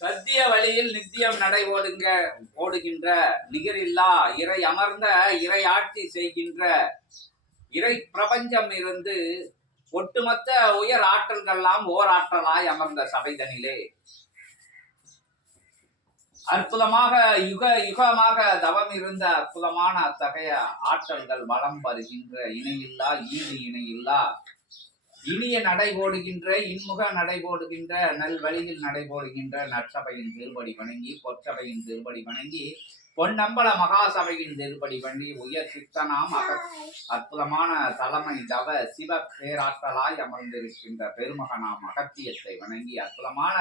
சத்திய வழியில் நித்தியம் நடை ஓடுங்க ஓடுகின்ற நிகரில்லா இறை அமர்ந்த இறை ஆட்சி செய்கின்ற இறை பிரபஞ்சம் இருந்து ஒட்டுமொத்த உயர் ஆற்றல்கள்லாம் ஓர் ஆற்றலாய் அமர்ந்த சபைதனிலே. அற்புதமாக யுக யுகமாக தவம் இருந்த அற்புதமான அத்தகைய ஆற்றல்கள் வளம் வருகின்ற இணையில்லா ஈடு இணையில்லா இனிய நடைபோடுகின்ற இன்முக நடைபோடுகின்ற நல்வழியில் நடைபோடுகின்ற நற்சபையின் திருப்படி வணங்கி பொற்சபையின் திருப்படி வணங்கி பொன்னம்பல மகாசபையின் திருப்படி வணங்கி உயர் சித்தனாம் அக அற்புதமான தலைமை தவ சிவ பேராற்றலாய் அமர்ந்திருக்கின்ற பெருமகனாம் அகத்தியத்தை வணங்கி அற்புதமான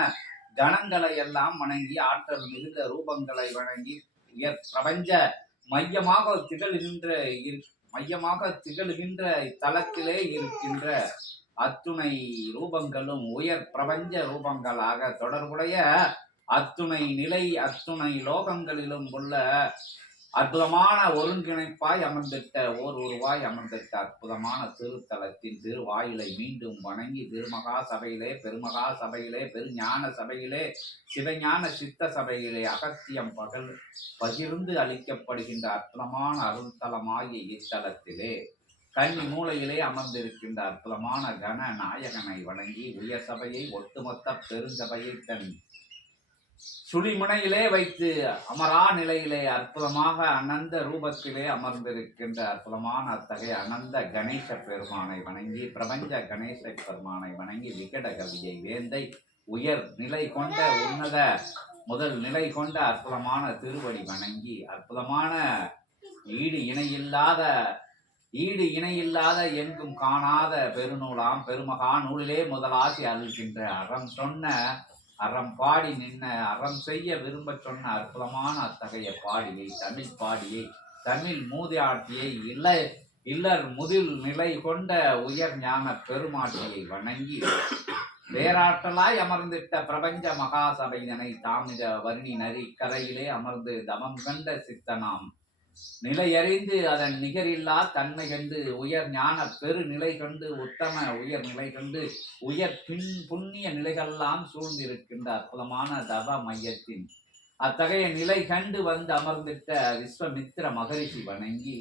கணங்களை எல்லாம் வணங்கி ஆற்றல் மிகுந்த ரூபங்களை வணங்கி உயர் பிரபஞ்ச மையமாக திகழ்கின்ற மையமாக திகழ்கின்ற இத்தலத்திலே இருக்கின்ற அத்துணை ரூபங்களும் உயர் பிரபஞ்ச ரூபங்களாக தொடர்புடைய அத்துணை நிலை அத்துணை லோகங்களிலும் உள்ள அற்புதமான ஒருங்கிணைப்பாய் அமர்ந்திட்ட ஓர் உருவாய் அமர்ந்திட்ட அற்புதமான திருத்தலத்தின் திருவாயிலை மீண்டும் வணங்கி திருமகா சபையிலே பெருமகா சபையிலே பெருஞான சபையிலே சிவஞான சித்த சபையிலே அகத்தியம் பகல் பகிர்ந்து அளிக்கப்படுகின்ற அற்புதமான அருள்தலமாகிய இத்தலத்திலே. தனி மூலையிலே அமர்ந்திருக்கின்ற அற்புதமான கன நாயகனை வணங்கி உயர் சபையை ஒட்டுமொத்த பெருஞ்சபையை தன் சுழிமுனையிலே வைத்து அமரா நிலையிலே அற்புதமாக அனந்த ரூபத்திலே அமர்ந்திருக்கின்ற அற்புதமான அத்தகைய அனந்த கணேச பெருமானை வணங்கி பிரபஞ்ச கணேச பெருமானை வணங்கி விகட கவியை வேந்தை உயர் நிலை கொண்ட உன்னத முதல் நிலை கொண்ட அற்புதமான திருவடி வணங்கி அற்புதமான ஈடு இணையில்லாத ஈடு இணையில்லாத எங்கும் காணாத பெருநூலாம் பெருமகா நூலிலே முதலாசி அருள்கின்ற அறம் சொன்ன அறம் பாடி நின்ன அறம் செய்ய விரும்பச் சொன்ன அற்புதமான அத்தகைய பாடியை தமிழ் பாடியை தமிழ் மூதாட்டியை இல்ல இல்லர் முதில் நிலை கொண்ட உயர் ஞான பெருமாட்டியை வணங்கி வேறாற்றலாய் அமர்ந்திட்ட பிரபஞ்ச மகாசபையினை தாமிர வர்ணி நரி கரையிலே அமர்ந்து தமம் கண்ட சித்தனாம் நிலையறிந்து அதன் நிகரில்லா தன்மை கண்டு உயர் ஞான பெரு நிலை கண்டு உத்தம உயர் நிலை கண்டு உயர் பின் புண்ணிய நிலைகளெல்லாம் சூழ்ந்திருக்கின்ற அற்புதமான தப மையத்தின். அத்தகைய நிலை கண்டு வந்து அமர்ந்திட்ட விஸ்வமித்திர மகரிஷி வணங்கி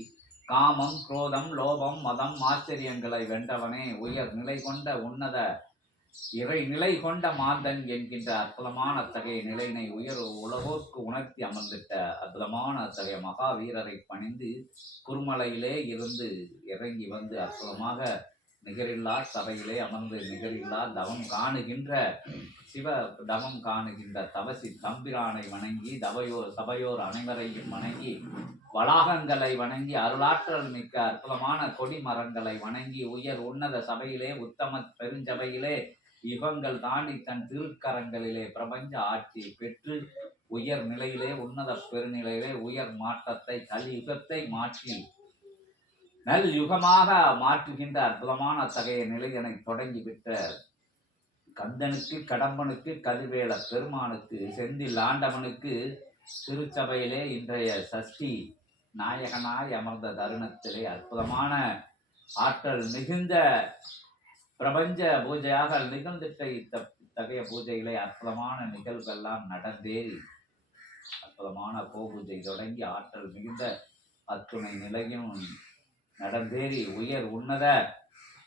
காமம் குரோதம் லோபம் மதம் ஆச்சரியங்களை வென்றவனே உயர் நிலை கொண்ட உன்னத இறை நிலை கொண்ட மாந்தன் என்கின்ற அற்புதமான அத்தகைய நிலையினை உயர் உலகோர்க்கு உணர்த்தி அமர்ந்திட்ட அற்புதமான அத்தகைய மகாவீரரை பணிந்து குருமலையிலே இருந்து இறங்கி வந்து அற்புதமாக நிகரில்லா சபையிலே அமர்ந்து நிகரில்லா தவம் காணுகின்ற சிவ தவம் காணுகின்ற தவசி தம்பிரானை வணங்கி தவையோர் சபையோர் அனைவரையும் வணங்கி வளாகங்களை வணங்கி அருளாற்றல் மிக்க அற்புதமான கொடி மரங்களை வணங்கி உயர் உன்னத சபையிலே உத்தம பெருஞ்சபையிலே யுகங்கள் தாண்டி தன் திருக்கரங்களிலே பிரபஞ்ச ஆட்சியை பெற்று உயர் நிலையிலே உன்னத பெருநிலையிலே உயர் மாற்றத்தை கலியுகத்தை மாற்றி நல் யுகமாக மாற்றுகின்ற அற்புதமான அத்தகைய நிலையனை தொடங்கிவிட்ட கந்தனுக்கு கடம்பனுக்கு கதிர்வேல பெருமானுக்கு செந்தில் ஆண்டவனுக்கு திருச்சபையிலே இன்றைய சஷ்டி நாயகனாய் அமர்ந்த தருணத்திலே அற்புதமான ஆற்றல் மிகுந்த பிரபஞ்ச பூஜையாக நிகழ்ந்திட்ட இத்த இத்தகைய பூஜைகளை அற்புதமான நிகழ்வெல்லாம் நடந்தேறி அற்புதமான கோ பூஜை தொடங்கி ஆற்றல் மிகுந்த அத்துணை நிலையும் நடந்தேறி உயர் உன்னத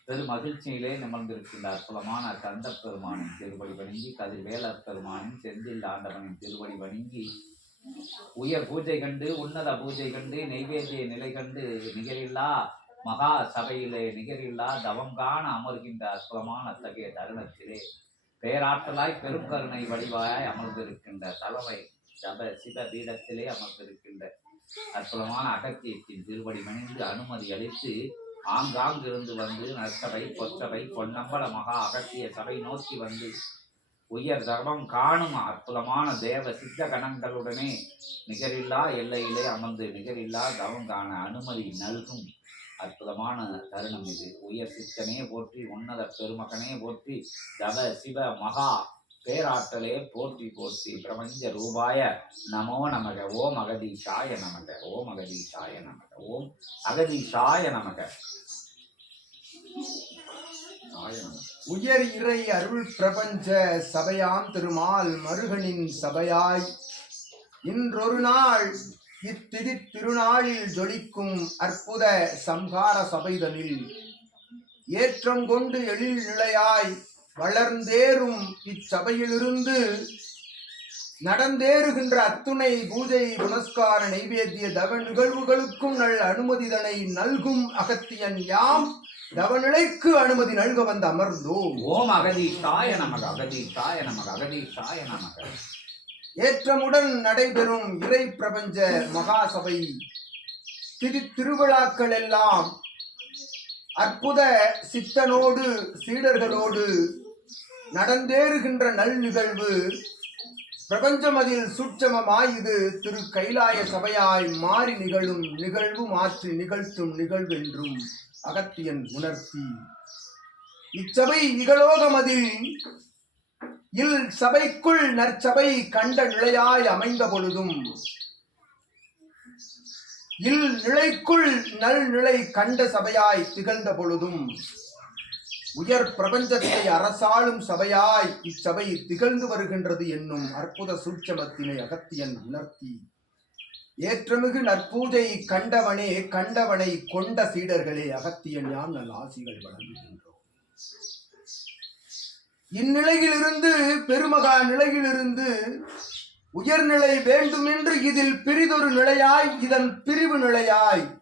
பெரு மகிழ்ச்சியிலே நிமர்ந்திருக்கின்றார். அற்புதமான கந்த பெருமானின் திருவடி வணங்கி கதிர்வேலர் பெருமானின் செந்தில் ஆண்டவனின் திருவடி வணங்கி உயர் பூஜை கண்டு உன்னத பூஜை கண்டு நெய்வேத்திய நிலை கண்டு நிகரில்லா மகா சபையிலே நிகரில்லா தவம் காண அமர்கின்ற அற்புதமான அத்தகைய தருணத்திலே. பேராற்றலாய் பெரும் கருணை வடிவாய் அமர்ந்திருக்கின்ற தலைமை சப சிவ பீடத்திலே அமர்ந்திருக்கின்ற அற்புதமான அகத்தியத்தின் திருவடி மணிந்து அனுமதி அளித்து ஆங்காங்கிருந்து வந்து நற்சபை பொற்சபை பொன்னம்பல மகா அகத்திய சபை நோக்கி வந்து உயர் தர்மம் காணும் அற்புதமான தேவ சித்த கணங்களுடனே நிகரில்லா எல்லையிலே அமர்ந்து நிகரில்லா தவம் காண அனுமதி நல்கும் அற்புதமான தருணம் இது. உயர் சித்தனே போற்றி உன்னத பெருமகனே போற்றி தவ சிவ மகா பேராற்றலே போற்றி போற்றி பிரபஞ்ச ரூபாய நமோ நமக ஓம் அகதீஷாய நமக ஓம் அகதீஷாய நமக ஓம் அகதீஷாய நமக. உயர் இறை அருள் பிரபஞ்ச சபையாம் திருமால் மருகனின் சபையாய். இன்றொரு நாள் இத்திதி திருநாளில் ஜொலிக்கும் அற்புத சம்ஹார சபைதனில். ஏற்றம் கொண்டு எழில் நிலையாய் வளர்ந்தேறும் இச்சபையிலிருந்து நடந்தேறுகின்ற அத்துணை பூஜை புனஸ்கார நைவேத்திய தவ நிகழ்வுகளுக்கும் நல் அனுமதிதனை நல்கும் அகத்தியன் யாம் தவநிலைக்கு அனுமதி நல்க வந்து அமர்ந்தோம். ஓம் அகதீஷாய நமக அகதீஷாய நமக அகதீஷாய நமக. ஏற்றமுடன் நடைபெறும் இறை பிரபஞ்ச மகாசபை. திரு திருவிழாக்கள் எல்லாம் அற்புத சித்தனோடு சீடர்களோடு நடந்தேறுகின்ற நல் நிகழ்வு பிரபஞ்சமதில் சூட்சமமாய் இது திரு கைலாய சபையாய் மாறி நிகழும் நிகழ்வு மாற்றி நிகழ்த்தும் நிகழ்வென்றும் அகத்தியன் உணர்த்தி. இச்சபை இகலோகமதில் இல் சபைக்குள் நற்சபை கண்ட நிலையாய் அமைந்த பொழுதும் இல் நிலைக்குள் நல் நிலை கண்ட சபையாய் திகழ்ந்த பொழுதும் உயர் பிரபஞ்சத்தை அரசாளும் சபையாய் இச்சபை திகழ்ந்து வருகின்றது என்னும் அற்புத சூட்சமத்தினை அகத்தியன் உணர்த்தி ஏற்றமிகு நற்பூஜை கண்டவனே கண்டவனை கொண்ட சீடர்களே அகத்தியன் யாம் நல் ஆசிகள் வழங்குகின்றோம். இந்நிலையிலிருந்து பெருமகா நிலையிலிருந்து உயர்நிலை வேண்டுமென்று இதில் பிரிதொரு நிலையாய் இதன் பிரிவு நிலையாய்.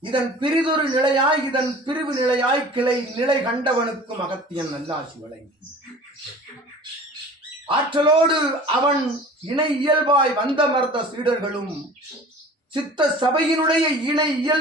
இதன் பிரிதொரு நிலையாய் இதன் பிரிவு நிலையாய் கிளை நிலை கண்டவனுக்கும் அகத்தியன் நல்லாசி வழங்கி. ஆற்றலோடு அவன் இணை இயல்பாய் வந்த வந்தமர்ந்த சீடர்களும் சித்த சபையினுடைய இணை இயல்